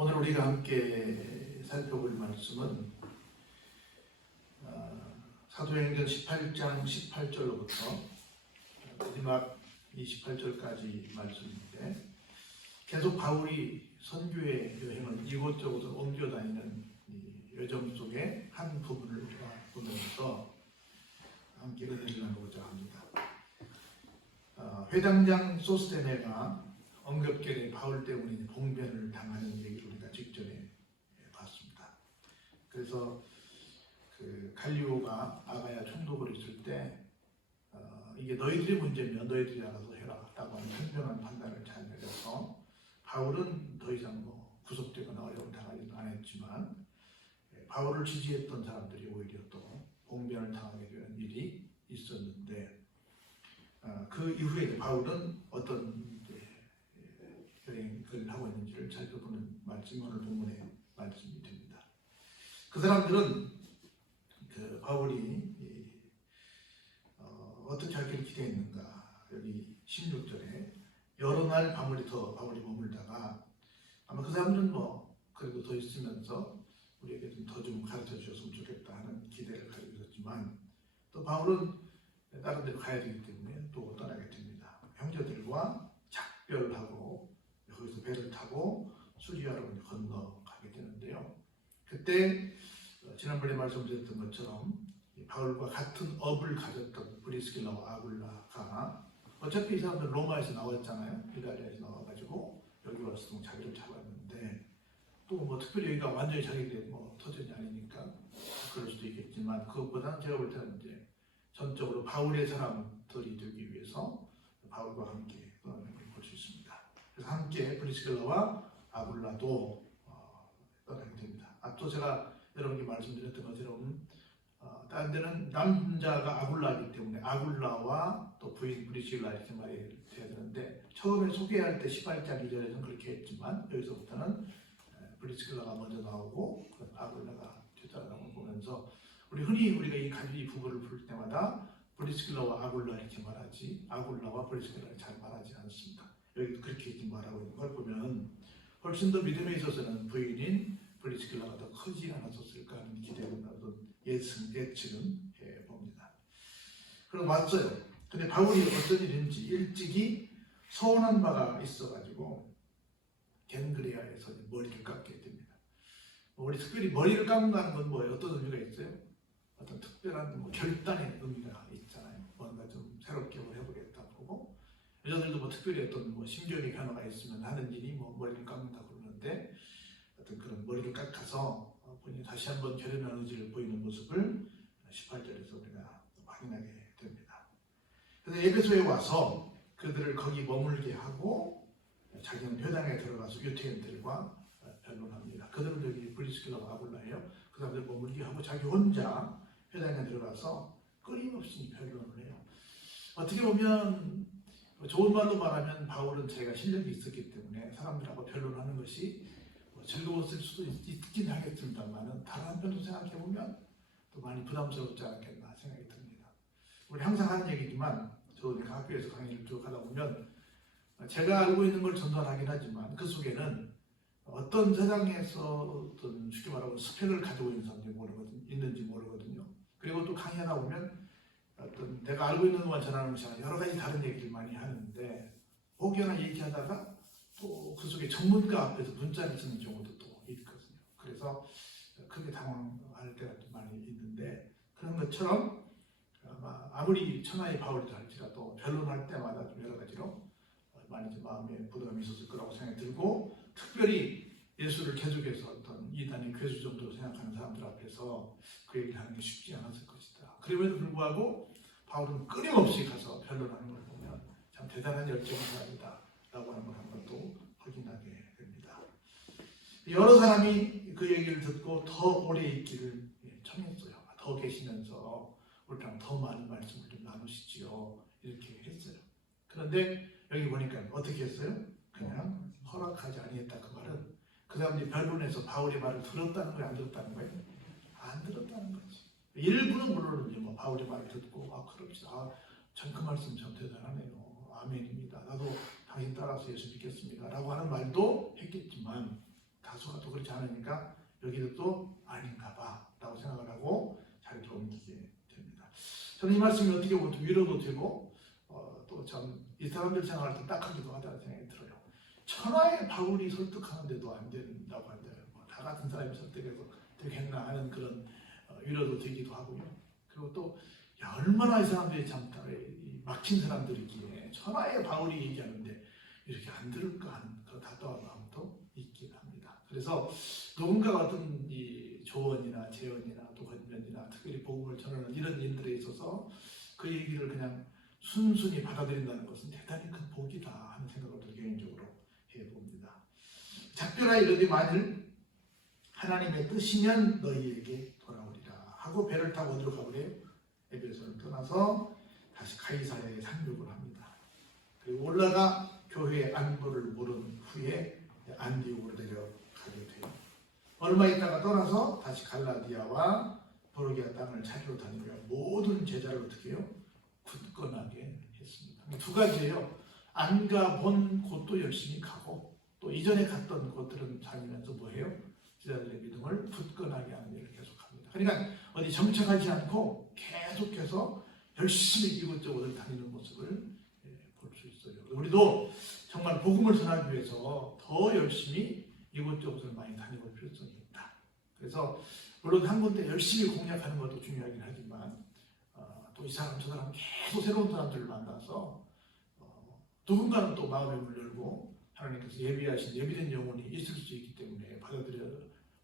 오늘 우리가 함께 살펴볼 말씀은 사도행전 18장 18절로부터 마지막 28절까지 말씀인데, 계속 바울이 선교의 여행을 이곳저곳 옮겨 다니는 여정 속에 한 부분을 우리가 보면서 함께 은혜를 나누고자 합니다. 회당장 소스테네가 언급결에 바울 때문에 봉변을 당하는 얘기를 우리가 직전에 봤습니다. 그래서 그 갈리오가 아가야 총독을 했을 때 이게 너희들의 문제면 너희들이 알아서 해라 라고 하는 현명한 판단을 잘 내려서 바울은 더 이상 구속되거나 어려움을 당하지는 않았지만 바울을 지지했던 사람들이 오히려 또 봉변을 당하게 되는 일이 있었는데, 그 이후에 바울은 어떤 여행을 하고 있는지를 살펴보는 말씀이 오늘 본문의 말씀이 됩니다. 그 사람들은 그 바울이 어떻게 하기를 기대했는가, 여기 16절에 여러 날 밤을 더 바울이 머물다가 아마 그 사람들은 그래도 더 있으면서 우리에게 좀 더 좀 가르쳐 주셨으면 좋겠다 하는 기대를 가지고 있었지만, 또 바울은 다른 데로 가야 되기 때문에 또 떠나게 됩니다. 형제들과 작별하고 거기서 배를 타고 수리아로 건너가게 되는데요. 그때 지난번에 말씀드렸던 것처럼 바울과 같은 업을 가졌던 브리스길라와 아굴라가, 어차피 이 사람들 로마에서 나왔잖아요. 이달리아에서 나와가지고 여기 와서 자기를 잡았는데, 또 특별히 여기가 완전히 자기들의 터전이 아니니까 그럴 수도 있겠지만, 그것보다는 제가 볼 때는 이제 전적으로 바울의 사람들이 되기 위해서 바울과 함께 떠나는 걸 볼 수 있습니다. 그래서 함께 브리스길라와 아굴라도 떠나게 됩니다. 앞서 제가 여러분께 말씀드렸던 것처럼 다른 데는 남자가 아굴라이기 때문에 아굴라와 또 부인 브리스길라 이렇게 말해야 되는데, 처음에 소개할 때 18장 2절에서는 그렇게 했지만 여기서부터는 브리스길라가 먼저 나오고 아굴라가 뒤따라가고 보면서, 흔히 우리가 이 부부를 부를 때마다 브리스길라와 아굴라 이렇게 말하지 아굴라와 브리스길라를 잘 말하지 않습니다. 여기도 그렇게 말하고 있는 걸 보면 훨씬 더 믿음에 있어서는 부인인 브리스길라가 더 크지 않았었을까 하는 기대는 어떤 예측은 해봅니다. 그럼 왔어요. 근데 바울이 어떤 일인지 일찍이 서운한 바가 있어가지고 겐그레아에서 머리를 깎게 됩니다. 우리 특별히 머리를 깎는다는 건 뭐예요? 어떤 의미가 있어요? 어떤 특별한 결단의 의미가 있잖아요. 뭔가 좀 새롭게 해보겠다 보고, 여자들도 특별히 어떤 심경의 변화가 있으면 하는 일이 머리를 깎는다고 그러는데, 어떤 그런 머리를 깎아서 본인이 다시 한번 결연한 의지를 보이는 모습을 18절에서 우리가 확인하게 됩니다. 그래서 에베소에 와서 그들을 거기 머물게 하고 자기는 회당에 들어가서 유태인들과 변론합니다. 그들은 여기 브리스길라와 아굴라예요. 그 사람들 머물게 하고 자기 혼자 회당에 들어가서 끊임없이 변론을 해요. 어떻게 보면 좋은 말로 말하면 바울은 자기가 실력이 있었기 때문에 사람들하고 변론하는 것이 즐거웠을 수도 있긴 하겠습니다만, 다른 한편으로 생각해보면 또 많이 부담스럽지 않겠나 생각이 듭니다. 우리 항상 하는 얘기지만, 저 학교에서 강의를 쭉 하다 보면 제가 알고 있는 걸 전달하긴 하지만 그 속에는 어떤 세상에서 어떤 쉽게 말하면 스펙을 가지고 있는 사람들이 있는지 모르거든요. 그리고 또 강의하다 보면 어떤 내가 알고 있는 것만 전하는 것이 아니라 여러 가지 다른 얘기를 많이 하는데, 혹여나 얘기하다가 또 그 속에 전문가 앞에서 문자를 쓰는 경우도 또 있거든요. 그래서 크게 당황할 때가 좀 많이 있는데, 그런 것처럼 아무리 천하의 바울이라 할지라도 변론할 때마다 좀 여러 가지로 많이 마음에 부담이 있었을 거라고 생각이 들고, 특별히 예수를 계속해서 어떤 이단의 괴수 정도로 생각하는 사람들 앞에서 그 얘기를 하는 게 쉽지 않았을 것이다. 그럼에도 불구하고 바울은 끊임없이 가서 변론하는 걸 보면 참 대단한 열정의 사람이다 라고 하는 걸 한 번 또 확인하게 됩니다. 여러 사람이 그 얘기를 듣고 더 오래 있기를 청했어요. 더 계시면서 우리랑 더 많은 말씀을 좀 나누시지요, 이렇게 했어요. 그런데 여기 보니까 어떻게 했어요? 그냥 허락하지 아니했다. 그 말은 그 사람들이 변론해서 바울의 말을 들었다는 거예요, 안 들었다는 거예요? 안 들었다는 거지. 일부는 물론 바울의 말을 듣고 그럽시다. 참 그 말씀 참 대단하네요. 아멘입니다. 나도 당신 따라서 예수 믿겠습니다 라고 하는 말도 했겠지만, 다수가 또 그렇지 않으니까 여기도 또 아닌가 봐라고 생각을 하고 자리를 옮기게 됩니다. 저는 이 말씀이 어떻게 보면 위로도 되고 또 참 이 사람들 생각할 때 딱하기도 하다는 생각이 들어요. 천하의 바울이 설득하는데도 안 된다고 한다면 다 같은 사람이 설득해서 되겠나 하는 그런 위로도 되기도 하고요. 그리고 또 얼마나 이 사람들이 참 막힌 사람들이기에 천하의 바울이 얘기하는데 이렇게 안 들을까 하는 그런 답답한 마음도 있긴 합니다. 그래서 누군가가 어떤 이 조언이나 재언이나 또 권면이나 특별히 복음을 전하는 이런 일들에 있어서 그 얘기를 그냥 순순히 받아들인다는 것은 대단히 큰 복이다 하는 생각을 또 개인적으로 해봅니다. 작별하여 이르되 만일 하나님의 뜻이면 너희에게 돌아오리라 하고 배를 타고 어디로 가버려요? 에베소를 떠나서 다시 가이사랴에 상륙을 합니다. 그리고 올라가 교회의 안부를 물은 후에 안디옥으로 내려가게 돼요. 얼마 있다가 떠나서 다시 갈라디아와 보르기아 땅을 차지로 다니며 모든 제자를 어떻게 해요? 굳건하게 했습니다. 두 가지예요. 안 가본 곳도 열심히 가고 또 이전에 갔던 곳들은 다니면서 뭐해요? 제자들의 믿음을 굳건하게 하는 일을 계속합니다. 그러니까 어디 정착하지 않고 계속해서 열심히 이곳저곳을 다니는 모습을 볼 수 있어요. 우리도 정말 복음을 전하기 위해서 더 열심히 이곳저곳을 많이 다니볼 필요성이 있다. 그래서 물론 한 군데 열심히 공략하는 것도 중요하긴 하지만 또 이 사람 저 사람 계속 새로운 사람들을 만나서 누군가는 또 마음의 문을 열고 하나님께서 예비된 영혼이 있을 수 있기 때문에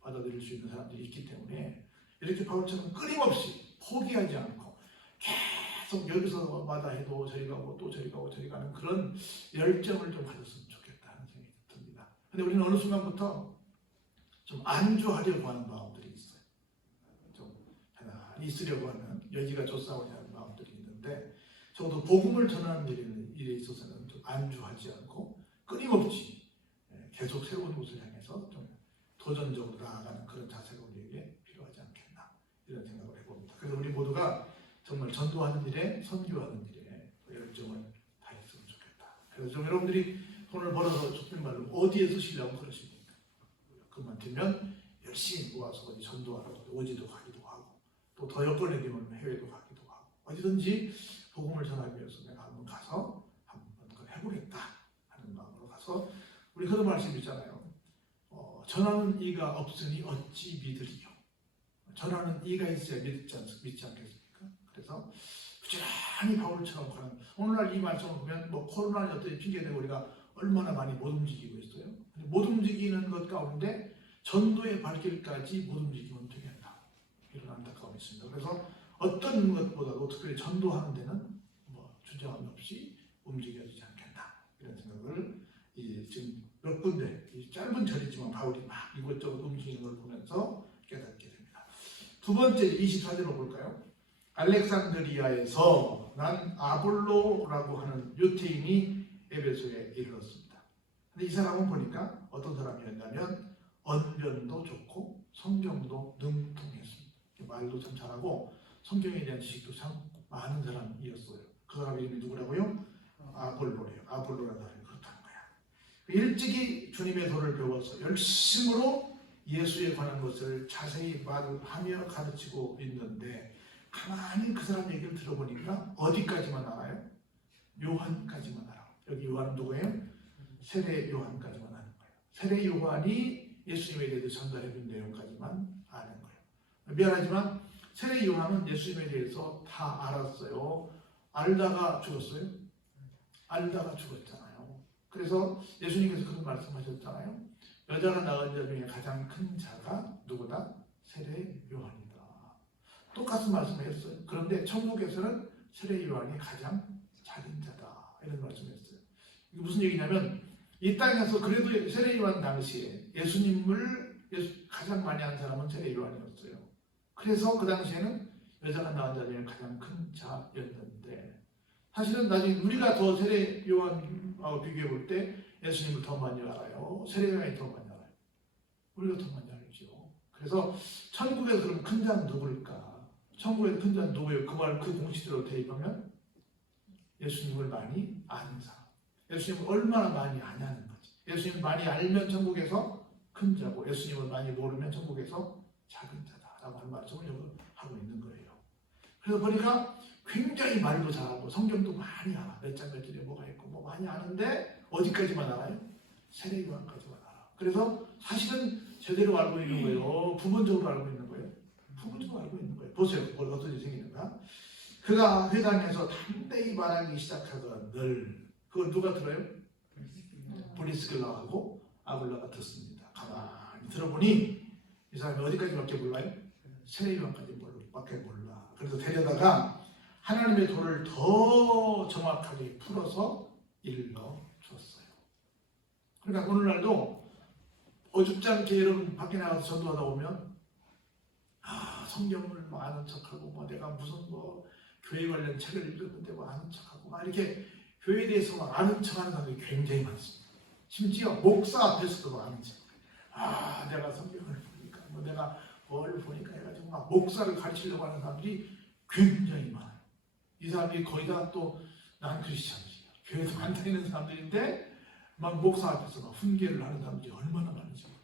받아들일 수 있는 사람들이 있기 때문에 이렇게 바울처럼 끊임없이 포기하지 않고 계속 여기서마다 해도 저리 가고 또 저리 가고 저리 가는 그런 열정을 좀 가졌으면 좋겠다는 생각이 듭니다. 근데 우리는 어느 순간부터 좀 안주하려고 하는 마음들이 있어요. 좀 편안히 있으려고 하는 여기가 좋사오지 않은 마음들이 있는데 적어도 복음을 전하는 일에 있어서는 좀 안주하지 않고 끊임없이 계속 새로운 곳을 향해서 좀 도전적으로 나아가는 그런 자세가 우리에게 필요하지 않겠나 이런 생각을 해봅니다. 그래서 우리 모두가 정말 전도하는 일에 선교하는 일에 열정을 다했으면 좋겠다. 그래서 좀 여러분들이 돈을 벌어서 좋은 말로 어디에 쓰시려고 그러십니까? 그만 되면 열심히 모아서 어디 전도하러 오지도 가기도 하고 또 더 여건이 되면 해외도 가기도 하고 어디든지 복음을 전하기 위해서 내가 한번 가서 한번 해보겠다 하는 마음으로 가서 우리 그런 말씀 있잖아요. 전하는 이가 없으니 어찌 믿으리요. 전하는 이가 있어야 믿지 않겠습니까? 그래서 부지런히 바울처럼 가는 오늘날 이 말씀을 보면 코로나는 어떤 핑계대고 우리가 얼마나 많이 못 움직이고 있어요. 못 움직이는 것 가운데 전도의 발길까지 못 움직이면 되겠다. 이런 안타까움이 있습니다. 그래서 어떤 것보다도 특별히 전도하는 데는 주저함 없이 움직여지지 않겠다. 이런 생각을 지금 몇 군데 짧은 절이지만 바울이 막 이곳저곳 움직이는 걸 보면서 깨닫게 됩니다. 두 번째 24절로 볼까요? 알렉산드리아에서 난 아볼로라고 하는 유태인이 에베소에 이르렀습니다. 근데 이 사람은 보니까 어떤 사람이었냐면 언변도 좋고 성경도 능통했습니다. 말도 참 잘하고 성경에 대한 지식도 참 많은 사람이었어요. 그 사람 이름이 누구라고요? 아볼로래요. 아볼로라는 사람이 그렇다는 거야. 일찍이 주님의 도를 배워서 열심으로 예수에 관한 것을 자세히 말하며 가르치고 있는데 가만히 그 사람 얘기를 들어보니까 어디까지만 알아요? 요한까지만 알아요. 여기 요한은 누구예요? 세례 요한까지만 아는 거예요. 세례 요한이 예수님에 대해서 전달해 준 내용까지만 아는 거예요. 미안하지만 세례 요한은 예수님에 대해서 다 알았어요. 알다가 죽었어요? 알다가 죽었잖아요. 그래서 예수님께서 그런 말씀하셨잖아요. 여자가 낳은 자 중에 가장 큰 자가 누구다? 세례 요한이다. 똑같은 말씀을 했어요. 그런데 천국에서는 세례 요한이 가장 작은 자다. 이런 말씀을 했어요. 이게 무슨 얘기냐면 이 땅에서 그래도 세례 요한 당시에 예수님을 가장 많이 한 사람은 세례 요한이었어요. 그래서 그 당시에는 여자가 낳은 자 중에 가장 큰 자였는데 사실은 나중에 우리가 더 세례 요한하고 비교해 볼 때 예수님을 더 많이 알아요. 세례 요한이 더 많이 알아요. 우리가 더 많이 알죠. 그래서 천국에서 그럼 큰 자는 누구일까? 천국에서 큰 자는 누구예요? 그 공식대로 대입하면 예수님을 많이 아는 사람. 예수님을 얼마나 많이 아냐는 거지. 예수님을 많이 알면 천국에서 큰 자고 예수님을 많이 모르면 천국에서 작은 자다라고 하는 말씀을 하고 있는 거예요. 그래서 보니까 굉장히 말도 잘하고 성경도 많이 알아. 몇 장 몇 절에 뭐가 있고 뭐 많이 아는데 어디까지만 알아요? 세례요한까지만 알아. 그래서 사실은 제대로 알고 있는 거예요. 부분적으로 알고 있는 거예요. 부분적으로 알고 있는 거예요. 보세요. 뭘 어떤 일이 생기는가? 그가 회당에서 담대히 말하기 시작하던 그걸 누가 들어요? 브리스길라하고 아굴라가 듣습니다. 가만히 들어보니 이 사람이 어디까지밖에 몰라요? 세례요한까지밖에 몰라. 그래서 데려다가 하나님의 도를 더 정확하게 풀어서 일러줬어요. 그러니까 오늘날도 어줍지 않게 여러분 밖에 나가서 전도하다 오면 성경을 뭐 아는 척하고 뭐 내가 무슨 뭐 교회 관련 책을 읽었는데 뭐 아는 척하고 막 이렇게 교회에 대해서 막 아는 척하는 사람들이 굉장히 많습니다. 심지어 목사 앞에서도 아는 척. 내가 성경을 보니까 뭐 내가 뭘 보니까 해가지고 막 목사를 가르치려고 하는 사람들이 굉장히 많아요. 이 사람들이 거의 다 또 난 크리스찬이야. 교회에서 안 다니는 사람들인데 막 목사 앞에서 막 훈계를 하는 사람들이 얼마나 많은지 몰라요.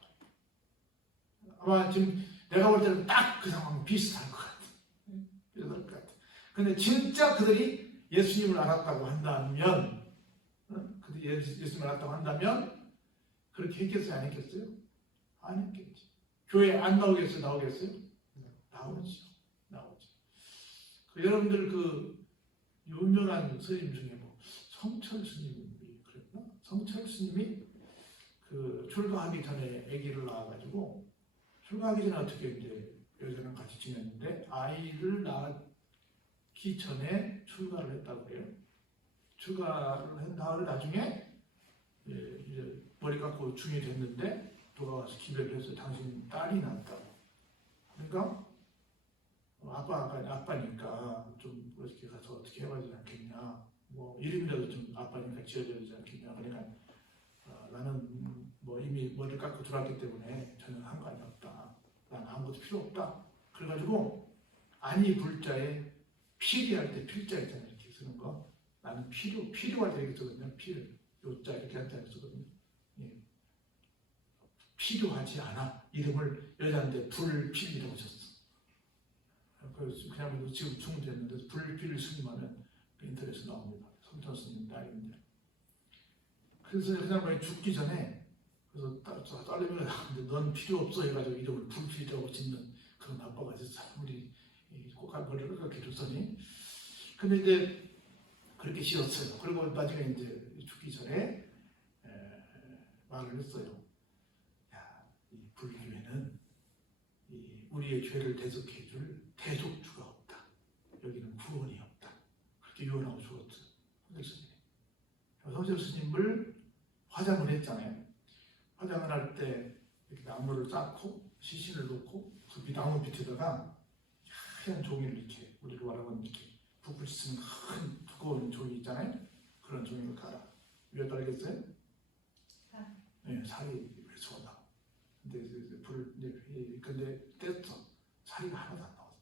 아마 지금 내가 볼 때는 딱 그 상황 비슷할 것 같아. 비슷할 것 같아. 근데 진짜 그들이 예수님을 알았다고 한다면, 예수님을 알았다고 한다면 그렇게 했겠어요? 안 했겠어요? 안 했겠지. 교회 안 나오겠어요? 나오겠어요? 나오죠. 여러분들 그 유명한 스님 중에 뭐 성철 스님이 그랬나? 성철 스님이 그 출가하기 전에 아기를 낳아가지고 출가하기 전에 어떻게 이제 여자랑 같이 지냈는데 아이를 낳기 전에 출가를 했다고 해요. 출가를 한 다음에 나중에 이제 머리 깎고 중이 됐는데 돌아와서 기별을 해서 당신 딸이 낳았다고. 그러니까 아빠니까 좀 어떻게 가서 어떻게 해봐야 되지 않겠냐. 뭐 이름이라도 좀 아빠니까 지어줘야 되지 않겠냐. 그러니까 나는 뭐 이미 머리를 깎고 들어왔기 때문에 전혀 상관이 없다. 난 아무것도 필요 없다. 그래가지고 아니 불자에 필요할 때 필자 있잖아요. 이렇게 쓰는 거. 나는 필요할 때 이렇게 쓰거든요. 요자 이렇게 할 때 쓰거든요. 예. 필요하지 않아. 이름을 여자인데 불필이라고 썼어. 그래서 그냥 지금 중됐는데 불필 스님하면 인터넷에 나옵니다. 성철 스님 딸인데. 그래서 그 사람이 죽기 전에 그래서 딸내미가 나왔는데 넌 필요 없어 해가지고 이름을 불필이라고 짓는 그런 아빠가 있었어. 우리 꼭한 머리를 그렇게 줬더니 근데 이제 그렇게 지었어요. 그리고 나중에 이제 죽기 전에 말을 했어요. 이 불교에는 우리의 죄를 대속해줄 대속주가 없다. 여기는 구원이 없다. 그렇게 유언하고 죽었어요. 성철 스님을 화장을 했잖아요. 화장을 할 때 이렇게 나무를 쌓고 시신을 놓고 그 나무 밑에다가 하얀 종이를 이렇게 우리가 말하면 이렇게 북을 쓰는 큰 두꺼운 종이 있잖아요. 그런 종이를 갈아. 왜 달겠어요? 네, 살이 쏘나. 근데 뗐어. 살이 하나도 안 나왔어.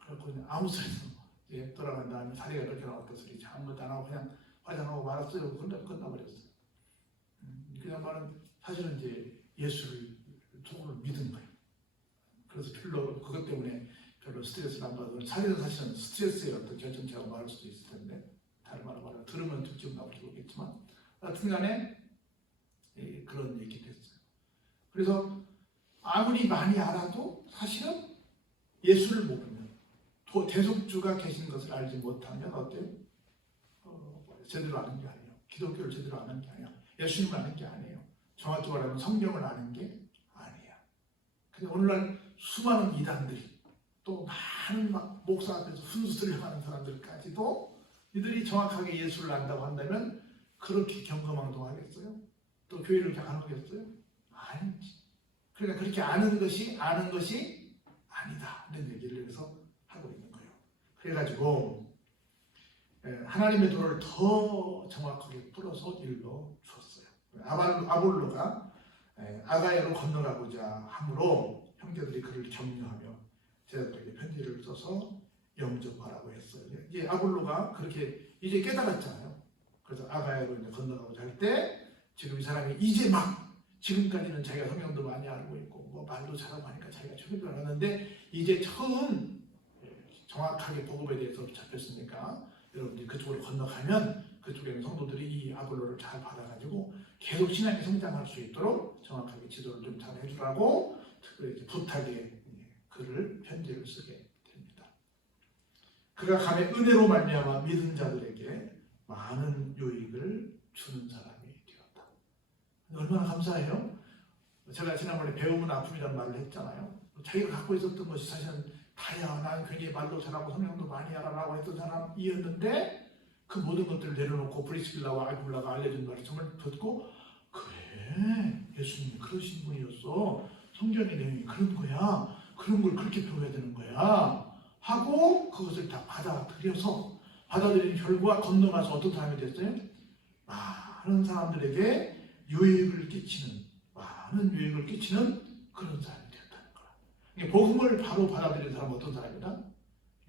그래서 그냥 아무 소리도 돌아간 다음에 살이가 이렇게 나왔다 소리 아무것도 안 하고 그냥 화장하고 말았어요. 끝나버렸어요. 그냥 말은 사실은 이제 예수를 속으로 믿은 거예요. 그래서 별로 그것 때문에 별로 스트레스를 안 받아요. 살이는 사실은 스트레스의 어떤 결정체라고 말할 수도 있을 텐데 다른 말로 말하면 들으면 듣지 나올지 모르겠지만 하여튼간에 그런 얘기를 했어요. 그래서 아무리 많이 알아도 사실은 예수를 모르면 대속주가 계신 것을 알지 못하면 어때요? 제대로 아는 게 아니에요. 기독교를 제대로 아는 게 아니야. 예수님을 아는 게 아니에요. 정확히 말하면 성경을 아는 게 아니야. 근데 오늘날 수많은 이단들이 또 많은 막 목사 앞에서 훈수를 하는 사람들까지도 이들이 정확하게 예수를 안다고 한다면 그렇게 경거망동하겠어요? 또 교회를 이렇게 안 오겠어요? 아니지. 그러니까 그렇게 아는 것이 아니다. 이런 얘기를 여기서 하고 있는 거예요. 그래가지고 하나님의 도를 더 정확하게 풀어서 일러 주었어요. 아볼로가 아가야로 건너가고자 함으로 형제들이 그를 격려하며 제자들에게 편지를 써서 영접하라고 했어요. 이제 아볼로가 그렇게 이제 깨달았잖아요. 그래서 아가야로 이제 건너가고자 할 때 지금 이 사람이 이제 막 지금까지는 자기가 성경도 많이 알고 있고 뭐 말도 잘하고 하니까 자기가 초대를 알았는데 이제 처음 정확하게 복음에 대해서 잡혔으니까 여러분들이 그쪽으로 건너가면 그쪽에는 성도들이 이 아볼로를 잘 받아가지고 계속 신앙이 성장할 수 있도록 정확하게 지도를 좀 잘 해주라고 특별히 부탁에 글을 편지를 쓰게 됩니다. 그가 감히 은혜로 말미암아 믿은 자들에게 많은 유익을 주는 사람이 되었다. 얼마나 감사해요. 제가 지난번에 배움은 아픔이라는 말을 했잖아요. 자기가 갖고 있었던 것이 사실은 다야, 나는 굉장히 말도 잘하고 성경도 많이 알아라고 했던 사람이었는데 그 모든 것들을 내려놓고 브리스길라와 아굴라가 알려준 말씀을 듣고 그래, 예수님이 그러신 분이었어. 성경의 내용이 그런 거야. 그런 걸 그렇게 배워야 되는 거야. 하고 그것을 다 받아들인 결과 건너가서 어떤 사람이 됐어요? 많은 사람들에게 많은 유익을 끼치는 그런 사람이 되었다는 거야. 복음을 바로 받아들인 사람은 어떤 사람이다?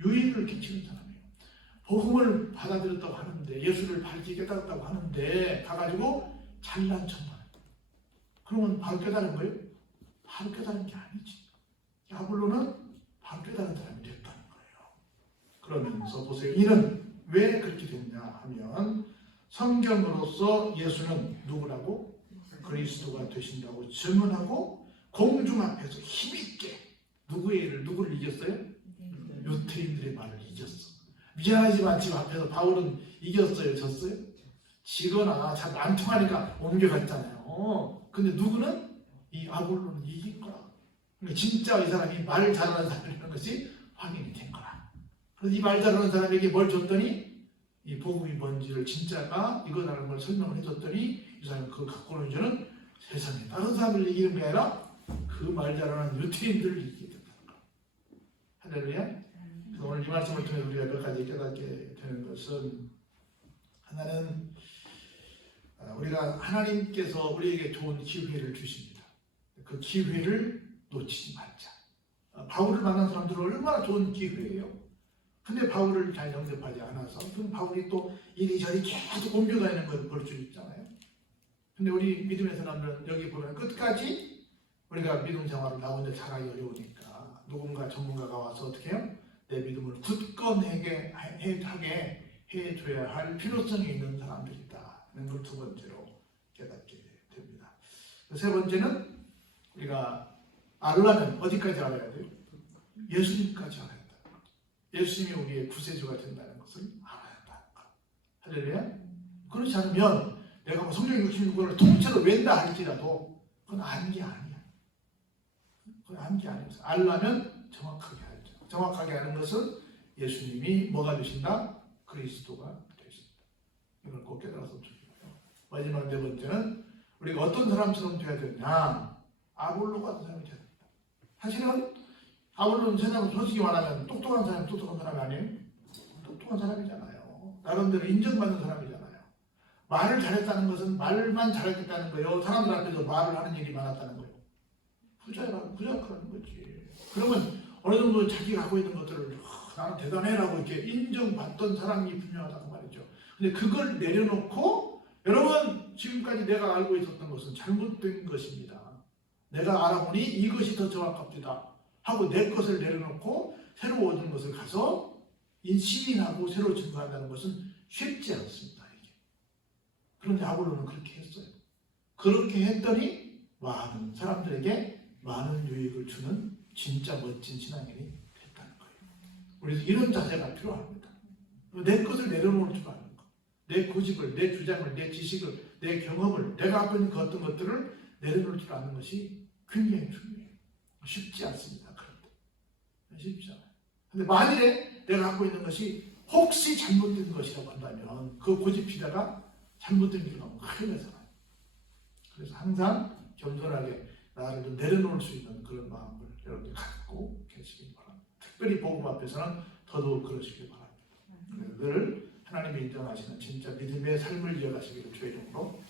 유익을 끼치는 사람이에요. 복음을 받아들였다고 하는데 예수를 밝게 깨달았다고 하는데 가가지고 잘난 척만. 그러면 바로 깨달은 거예요? 바로 깨달은 게 아니지. 아볼로는 바로 깨달은 사람이 됐다는 거예요. 그러면서 보세요. 이는 왜 그렇게 됐냐 하면 성경으로서 예수는 누구라고? 그리스도가 되신다고 증언하고 공중 앞에서 힘있게 누구를 이겼어요? 유태인들의 말을 이겼어. 미안하지만 지금 앞에서 바울은 이겼어요? 졌어요? 지거나 잘 안 통하니까 옮겨갔잖아요. 근데 누구는? 이 아볼로는 이긴 거야. 그러니까 진짜 이 사람이 말 잘하는 사람이라는 것이 확인이 된 거야. 그래서 이 말 잘하는 사람에게 뭘 줬더니 이 복음이 뭔지를 진짜가 이거라는 걸 설명을 해줬더니 이 사람이 그걸 갖고는 이제는 세상에 다른 사람을 이기는 게 아니라 그 말 잘하는 유태인들을 이기게 된다는 거야. 할렐루야. 그래서 오늘 이 말씀을 통해 우리가 몇 가지 깨닫게 되는 것은 하나는 우리가 하나님께서 우리에게 좋은 기회를 주십니다. 그 기회를 놓치지 말자. 바울을 만난 사람들은 얼마나 좋은 기회예요. 근데 바울을 잘 영접하지 않아서 그럼 바울이 또 이리저리 계속 옮겨다니는 걸 볼 수 있잖아요. 근데 우리 믿음의 사람들은 여기 보면 끝까지 우리가 믿음 생활을 나 혼자 잘하기 어려우니까 누군가 전문가가 와서 어떻게 해요? 내 믿음을 굳건하게 해줘야 할 필요성이 있는 사람들이다. 이런 걸 두 번째로 깨닫게 됩니다. 세 번째는 우리가 알려면 어디까지 알아야 돼요? 예수님까지 알아야 된다. 예수님이 우리의 구세주가 된다는 것을 알아야 한다. 할렐루야? 그렇지 않으면 내가 뭐 성경 66권을 통째로 웬다 할지라도 그건 아는 게 아니야. 그건 아는 게 아니야. 알려면 정확하게 알죠. 정확하게 아는 것은 예수님이 뭐가 되신다? 그리스도가 되신다. 이걸 꼭 깨달아서 좋겠고요. 마지막 네 번째는 우리가 어떤 사람처럼 돼야 되냐? 아볼로 같은 사람이 돼야 된다. 사실은 아볼로는 세상은 솔직히 말하면 똑똑한 사람이 아니에요? 똑똑한 사람이잖아요. 나름대로 인정받는 사람이잖아요. 말을 잘했다는 것은 말만 잘했다는 거예요. 사람들 앞에서 말을 하는 일이 많았다는 거예요. 부자라는 거지. 그러면 어느 정도 자기가 하고 있는 것들을 나는 대단해라고 이렇게 인정받던 사람이 분명하다고 말이죠. 근데 그걸 내려놓고 여러분 지금까지 내가 알고 있었던 것은 잘못된 것입니다. 내가 알아보니 이것이 더 정확합니다. 하고 내 것을 내려놓고 새로 얻은 것을 가서 시인하고 새로 증거한다는 것은 쉽지 않습니다. 이게. 그런데 아볼로는 그렇게 했어요. 그렇게 했더니 많은 사람들에게 많은 유익을 주는 진짜 멋진 신앙인이 됐다는 거예요. 그래서 이런 자세가 필요합니다. 내 것을 내려놓을 줄 아는 것. 내 고집을, 내 주장을, 내 지식을, 내 경험을, 내가 갖고 있는 그 어떤 것들을 내려놓을 줄 아는 것이 굉장히 중요해요. 쉽지 않습니다. 그런데 쉽지 않아요. 근데 만일에 내가 갖고 있는 것이 혹시 잘못된 것이라고 한다면 그 고집피다가 잘못된 길로 가면 큰일 나잖아요. 그래서 항상 겸손하게 나를 좀 내려놓을 수 있는 그런 마음을 여러분들 갖고 계시길 바랍니다. 특별히 복음 앞에서는 더더욱 그러시길 바랍니다. 늘 하나님이 인정하시는 진짜 믿음의 삶을 이어가시기를 주의 이름으로